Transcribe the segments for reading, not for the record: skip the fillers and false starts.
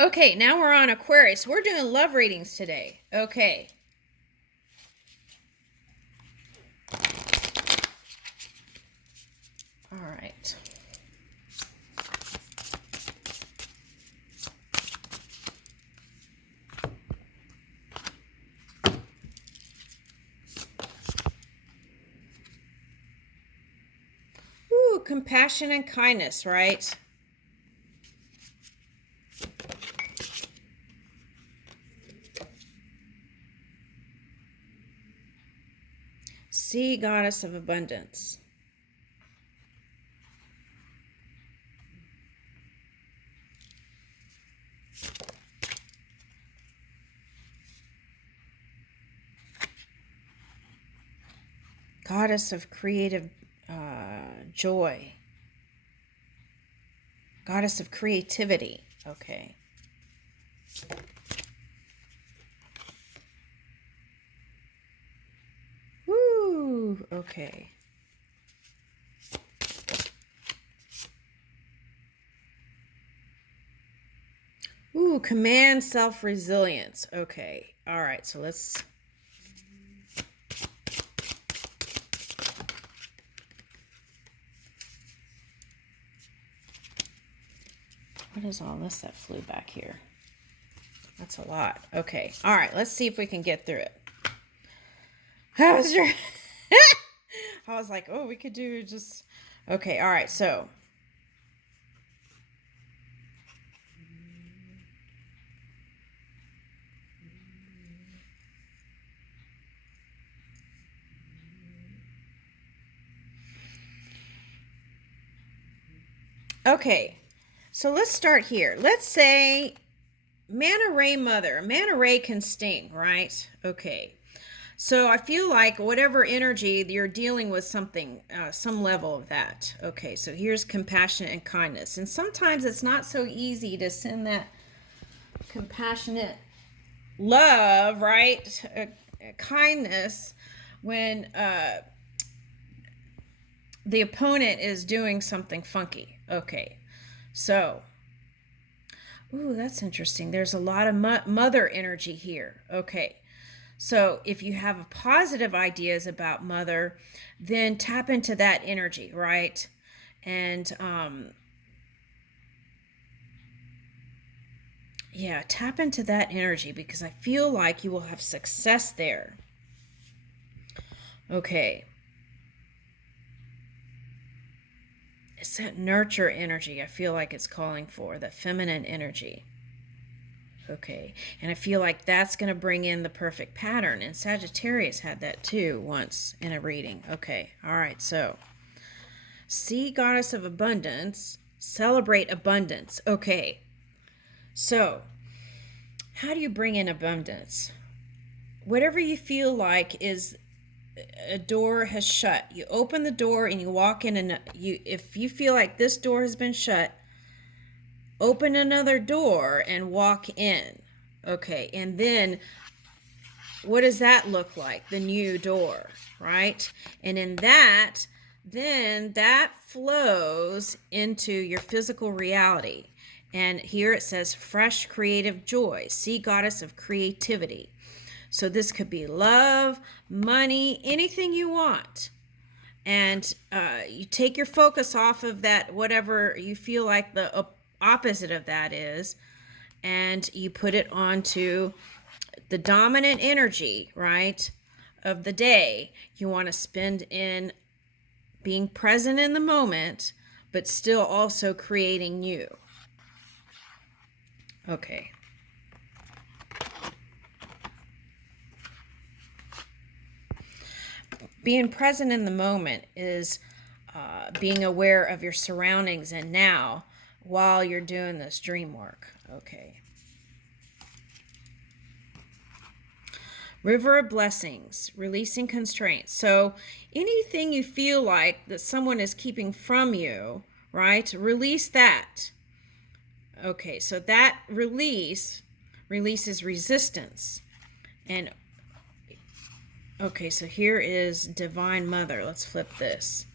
Okay, now we're on Aquarius. We're doing love readings today. Okay. All right. Ooh, compassion and kindness, right? Sea goddess of abundance. Goddess of creative joy. Goddess of creativity. Okay. Woo. Okay. Ooh, command self-resilience. Okay. All right. So let's... What is all this that flew back here? That's a lot. Okay. All right. Let's see if we can get through it. How was your... I was like, oh, we could do just... Okay. All right. So... Okay. So let's start here. Let's say manta ray mother. Manta ray can sting, right? Okay. So I feel like whatever energy you're dealing with something, some level of that. Okay, so here's compassion and kindness. And sometimes it's not so easy to send that compassionate love, right? Kindness when the opponent is doing something funky. Okay, so, ooh, that's interesting. There's a lot of mother energy here. Okay. So if you have positive ideas about mother, then tap into that energy, right? And yeah, tap into that energy because I feel like you will have success there. Okay. It's that nurture energy I feel like it's calling for, that feminine energy. Okay, and I feel like that's going to bring in the perfect pattern. And Sagittarius had that too once in a reading. Okay, all right, so sea goddess of abundance, celebrate abundance. Okay, so how do you bring in abundance? Whatever you feel like is a door has shut, you open the door and you walk in, and if you feel like this door has been shut, open another door and walk in. Okay, and then what does that look like? The new door, right? And in that, then that flows into your physical reality. And here it says fresh creative joy, sea goddess of creativity. So this could be love, money, anything you want. And you take your focus off of that, whatever you feel like the opposite of that is, and you put it onto the dominant energy, right, of the day. You want to spend in being present in the moment, but still also creating new. Okay. Being present in the moment is being aware of your surroundings and now while you're doing this dream work. Okay. River of blessings, releasing constraints. So anything you feel like that someone is keeping from you, right? Release that. Okay, so that releases resistance. And okay, so here is Divine Mother. Let's flip this.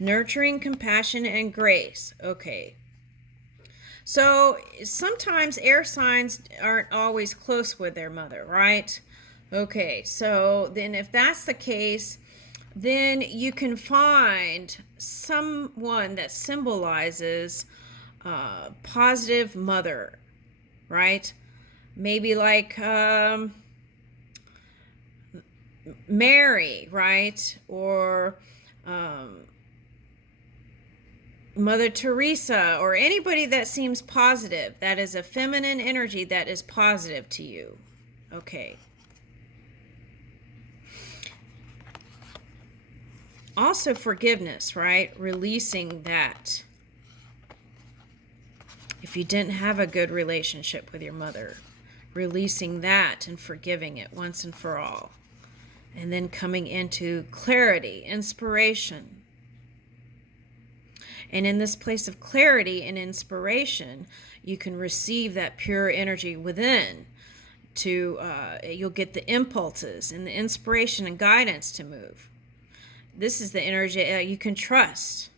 Nurturing compassion and grace. Okay. So sometimes air signs aren't always close with their mother, right? Okay, so then if that's the case, then you can find someone that symbolizes positive mother, right? Maybe like Mary, right? Or Mother Teresa, or anybody that seems positive, that is a feminine energy that is positive to you. Okay. Also forgiveness, right? Releasing that. If you didn't have a good relationship with your mother, releasing that and forgiving it once and for all. And then coming into clarity, inspiration. And in this place of clarity and inspiration, you can receive that pure energy within. You'll get the impulses and the inspiration and guidance to move. This is the energy you can trust.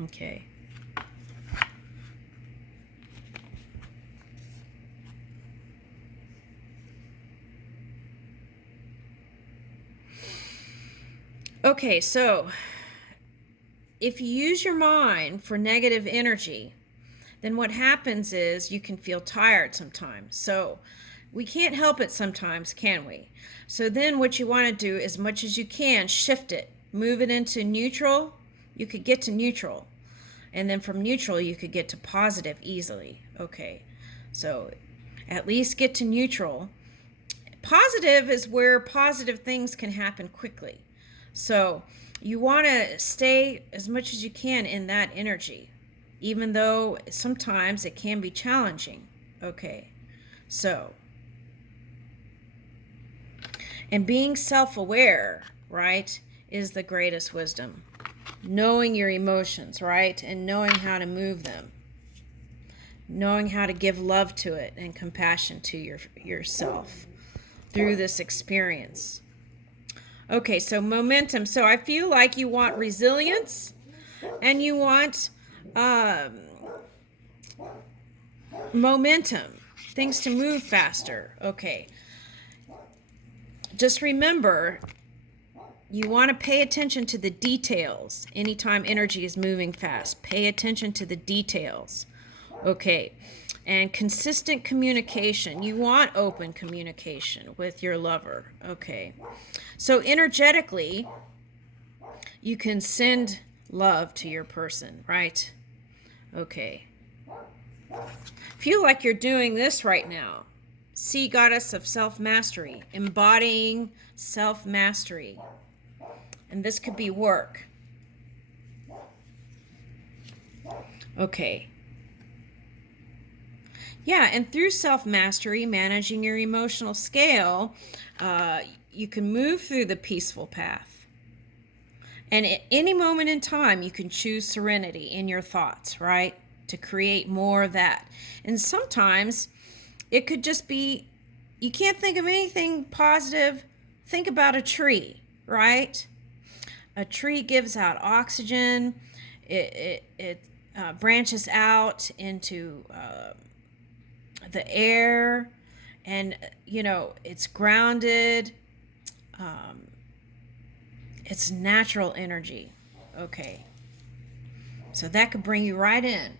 Okay. Okay, so if you use your mind for negative energy, then what happens is you can feel tired sometimes. So we can't help it sometimes, can we? So then what you want to do, as much as you can, shift it. Move it into neutral. You could get to neutral. And then from neutral, you could get to positive easily. Okay, so at least get to neutral. Positive is where positive things can happen quickly. So you want to stay as much as you can in that energy, even though sometimes it can be challenging. Okay, so, and being self-aware, right, is the greatest wisdom. Knowing your emotions, right, and knowing how to move them. Knowing how to give love to it and compassion to yourself through this experience. Okay, so momentum. So I feel like you want resilience and you want momentum, things to move faster. Okay. Just remember, you want to pay attention to the details. Anytime energy is moving fast, pay attention to the details. Okay. And consistent communication. You want open communication with your lover. Okay. So energetically, you can send love to your person, right? Okay. Feel like you're doing this right now. Sea goddess of self-mastery, embodying self-mastery. And this could be work. Okay. Yeah, and through self-mastery, managing your emotional scale, you can move through the peaceful path. And at any moment in time, you can choose serenity in your thoughts, right? To create more of that. And sometimes it could just be, you can't think of anything positive. Think about a tree, right? A tree gives out oxygen. It branches out into the air, and it's grounded. It's natural energy. Okay, so that could bring you right in.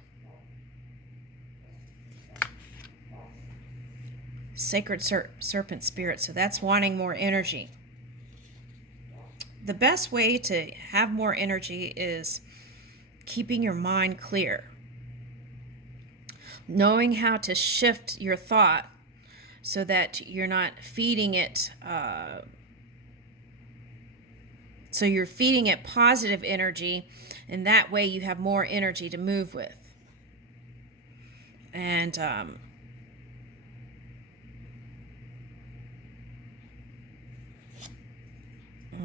Sacred serpent spirit, so that's wanting more energy. The best way to have more energy is keeping your mind clear. Knowing how to shift your thought so that you're not feeding it, so you're feeding it positive energy, and that way you have more energy to move with. And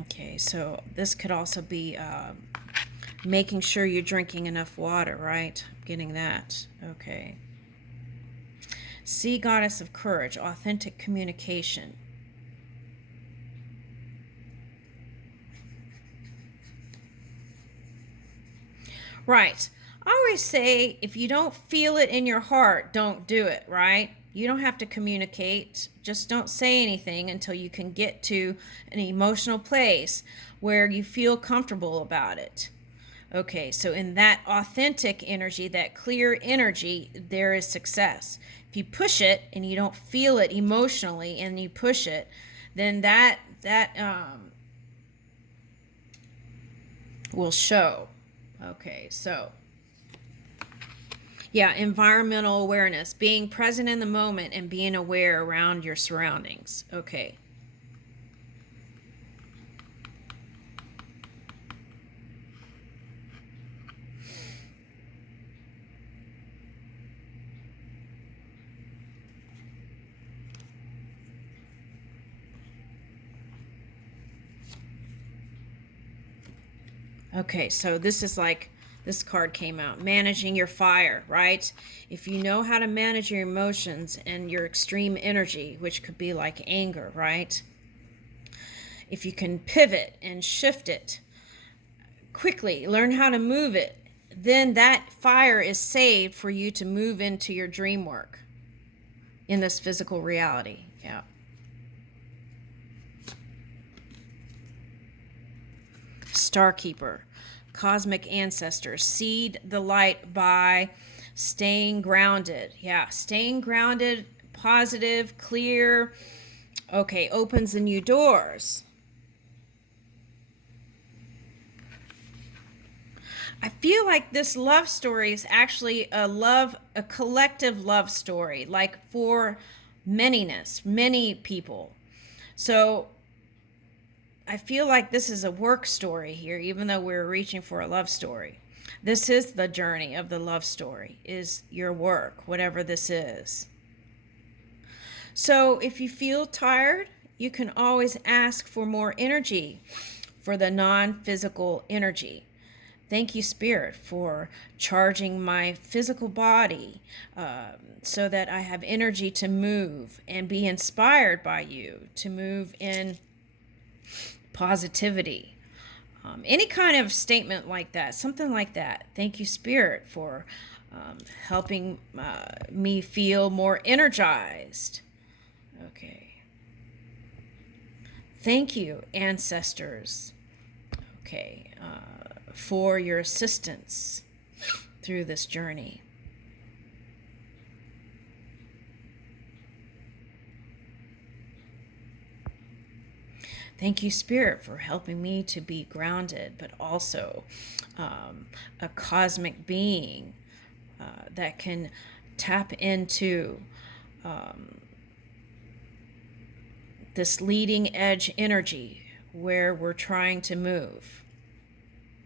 okay, so this could also be making sure you're drinking enough water, right? Getting that. Okay. Sea goddess of courage, authentic communication. Right. I always say if you don't feel it in your heart, don't do it, right? You don't have to communicate. Just don't say anything until you can get to an emotional place where you feel comfortable about it. Okay, so in that authentic energy, that clear energy, there is success. If you push it and you don't feel it emotionally and you push it, then that will show. Okay, so yeah, environmental awareness, being present in the moment and being aware around your surroundings. Okay. Okay, so this card came out, managing your fire, right? If you know how to manage your emotions and your extreme energy, which could be like anger, right? If you can pivot and shift it quickly, learn how to move it, then that fire is saved for you to move into your dream work in this physical reality. Yeah. Starkeeper, cosmic ancestors, seed the light by staying grounded. Yeah, staying grounded, positive, clear. Okay, opens the new doors. I feel like this love story is actually a collective love story, like for many people. So I feel like this is a work story here, even though we're reaching for a love story. This is the journey of the love story, is your work, whatever this is. So if you feel tired, you can always ask for more energy, for the non-physical energy. Thank you, Spirit, for charging my physical body so that I have energy to move and be inspired by you, to move in positivity. Any kind of statement like that, something like that. Thank you, Spirit, for helping me feel more energized. Okay. Thank you, ancestors. Okay. For your assistance through this journey. Thank you, Spirit, for helping me to be grounded, but also a cosmic being that can tap into this leading edge energy where we're trying to move.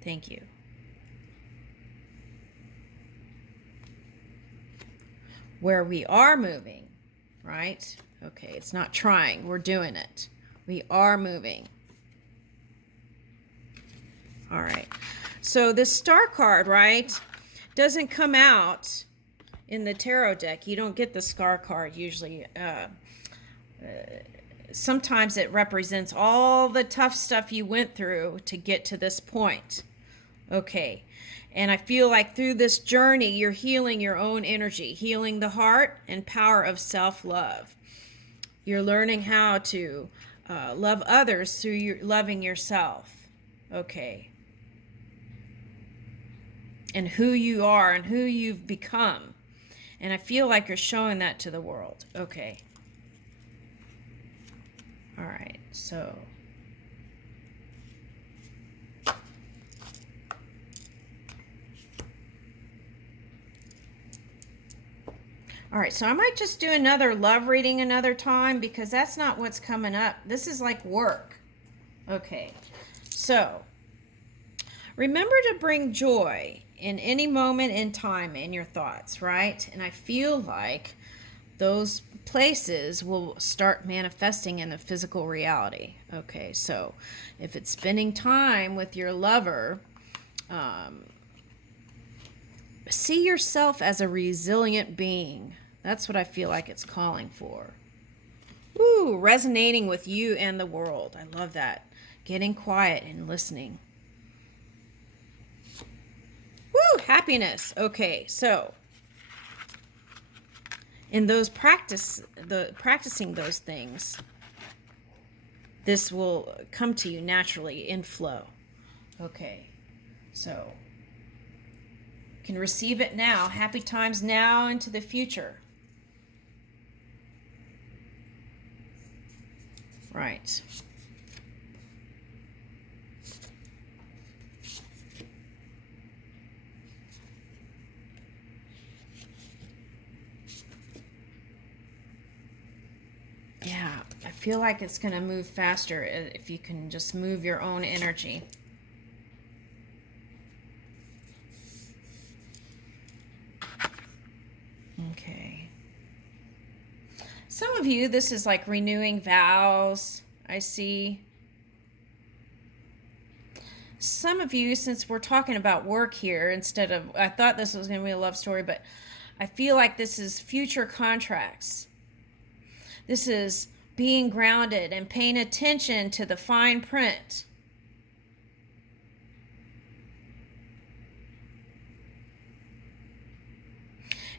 Thank you. Where we are moving, right? Okay, it's not trying, we're doing it. We are moving. All right. So this star card, right, doesn't come out in the tarot deck. You don't get the star card usually. Sometimes it represents all the tough stuff you went through to get to this point. Okay. And I feel like through this journey, you're healing your own energy, healing the heart and power of self-love. You're learning how to love others through loving yourself. Okay. And who you are and who you've become. And I feel like you're showing that to the world. Okay. All right. So all right, so I might just do another love reading another time because that's not what's coming up. This is like work. Okay, so remember to bring joy in any moment in time in your thoughts, right? And I feel like those places will start manifesting in the physical reality. Okay, so if it's spending time with your lover, see yourself as a resilient being. That's what I feel like it's calling for. Ooh, resonating with you and the world. I love that. Getting quiet and listening. Woo, happiness. Okay, so in those practicing those things, this will come to you naturally in flow. Okay, so you can receive it now. Happy times now into the future. Right. Yeah, I feel like it's going to move faster if you can just move your own energy. Okay. Some of you, this is like renewing vows, I see. Some of you, since we're talking about work here, instead of, I thought this was going to be a love story, but I feel like this is future contracts. This is being grounded and paying attention to the fine print.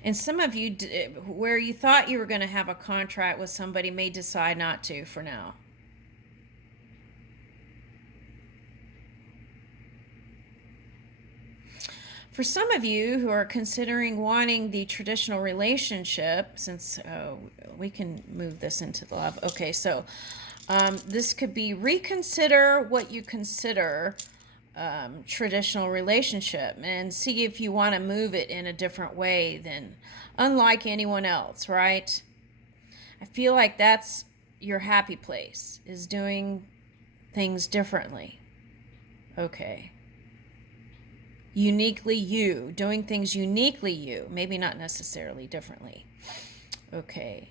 And some of you, where you thought you were going to have a contract with somebody, may decide not to for now. For some of you who are considering wanting the traditional relationship, since we can move this into love. Okay, so this could be reconsider what you consider traditional relationship and see if you want to move it in a different way than unlike anyone else, right? I feel like that's your happy place, is doing things differently. Okay. Uniquely you, doing things uniquely you, maybe not necessarily differently. Okay.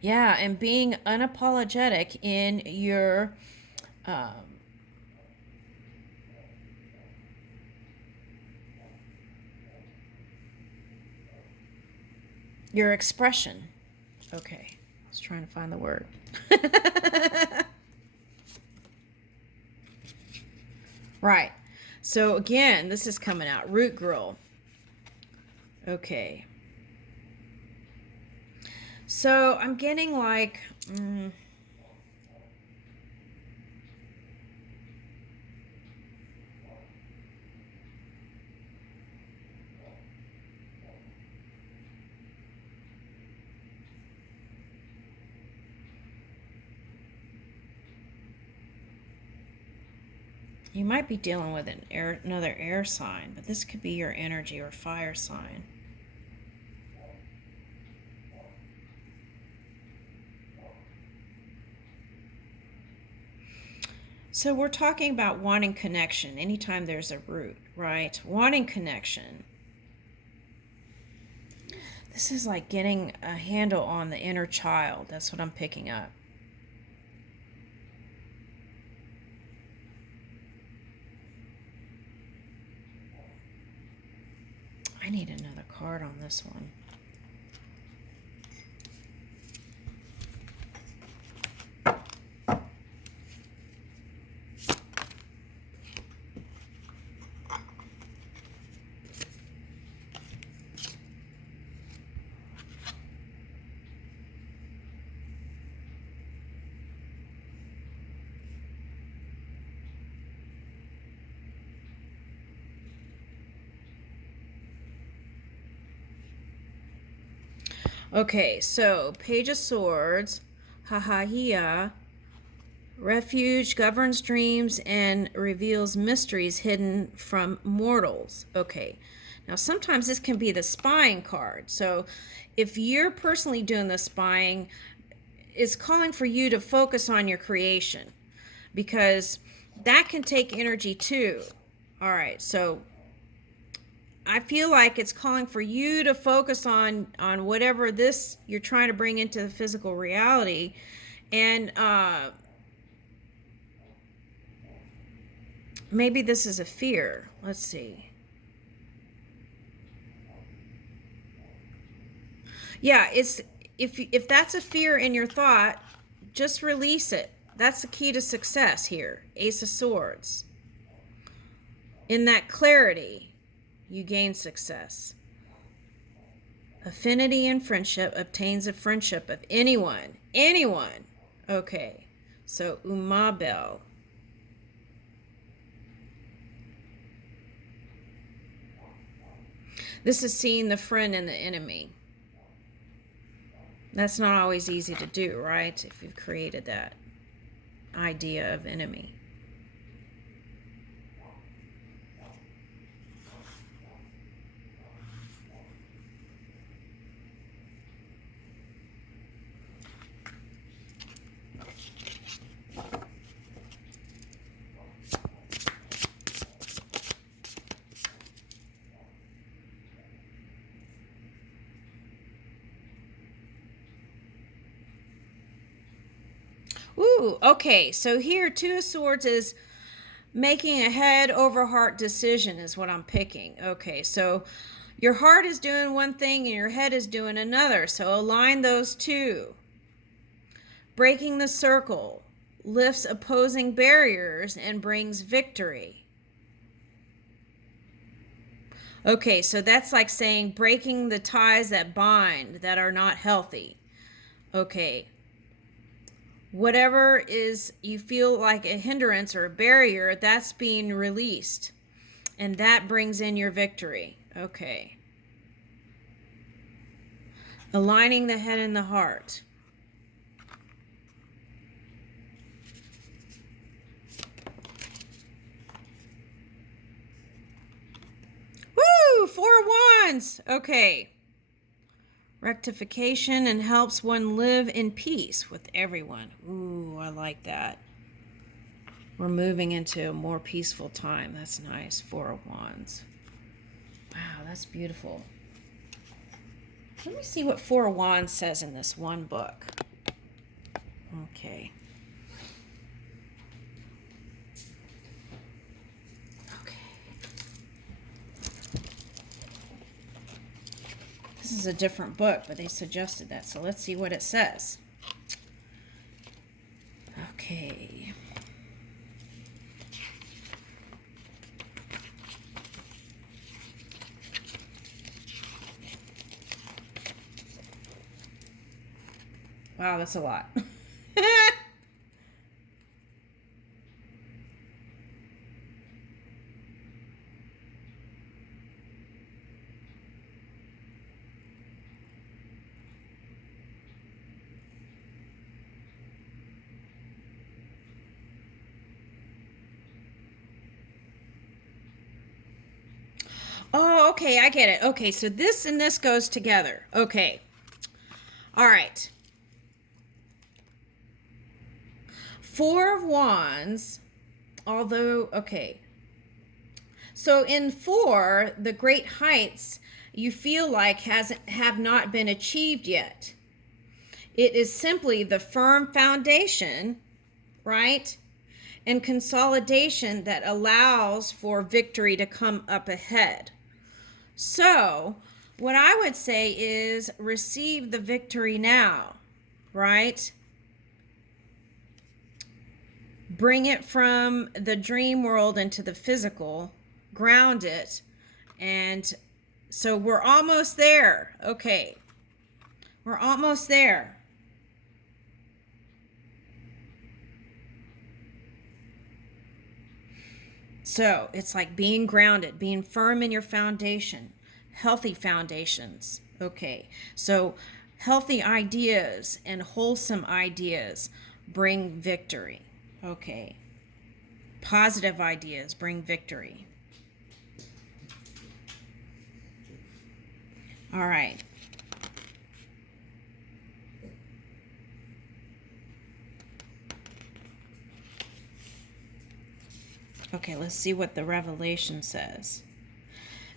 Yeah, and being unapologetic in your expression. Okay, I was trying to find the word. Right. So again, this is coming out. Root girl. Okay. So I'm getting like... you might be dealing with another air sign, but this could be your energy or fire sign. So we're talking about wanting connection anytime there's a root, right? Wanting connection. This is like getting a handle on the inner child. That's what I'm picking up. I need another card on this one. Okay, so Page of Swords, Hahahia, refuge governs dreams and reveals mysteries hidden from mortals. Okay, now sometimes this can be the spying card. So if you're personally doing the spying, it's calling for you to focus on your creation, because that can take energy too. All right, so I feel like it's calling for you to focus on whatever this you're trying to bring into the physical reality. And maybe this is a fear. Let's see. Yeah, it's if that's a fear in your thought, just release it. That's the key to success here. Ace of Swords. In that clarity, you gain success. Affinity and friendship obtains a friendship of anyone. Anyone. Okay. So Umabel. This is seeing the friend and the enemy. That's not always easy to do, right? If you've created that idea of enemy. Ooh, okay. So here, Two of Swords is making a head over heart decision is what I'm picking. Okay, so your heart is doing one thing and your head is doing another. So align those two. Breaking the circle lifts opposing barriers and brings victory. Okay, so that's like saying breaking the ties that bind that are not healthy. Okay. Whatever is you feel like a hindrance or a barrier, that's being released. And that brings in your victory. Okay. Aligning the head and the heart. Woo! 4 of Wands. Okay. Rectification and helps one live in peace with everyone. Ooh, I like that. We're moving into a more peaceful time. That's nice. 4 of Wands. Wow, that's beautiful. Let me see what 4 of Wands says in this one book. Okay. This is a different book, but they suggested that. So let's see what it says. Okay. Wow, that's a lot. Oh, okay, I get it. Okay, so this and this goes together. Okay. All right. 4 of Wands, although, okay. So in 4, the great heights you feel like have not been achieved yet. It is simply the firm foundation, right? And consolidation that allows for victory to come up ahead. So, what I would say is receive the victory now, right? Bring it from the dream world into the physical, ground it, and so we're almost there. Okay, we're almost there. So it's like being grounded, being firm in your foundation, healthy foundations. Okay, so healthy ideas and wholesome ideas bring victory. Okay, positive ideas bring victory. All right. Okay, let's see what the Revelation says.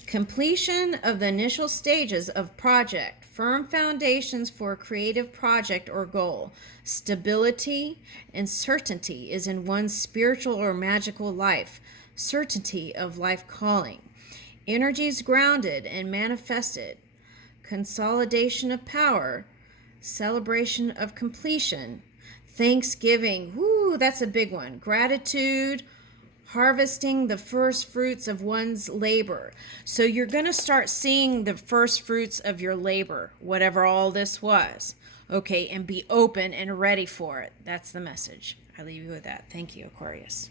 Completion of the initial stages of project, firm foundations for a creative project or goal, stability and certainty is in one's spiritual or magical life, certainty of life calling, energies grounded and manifested, consolidation of power, celebration of completion, thanksgiving, whoo, that's a big one, gratitude, harvesting the first fruits of one's labor. So you're going to start seeing the first fruits of your labor, whatever all this was. Okay, and be open and ready for it. That's the message. I leave you with that. Thank you, Aquarius.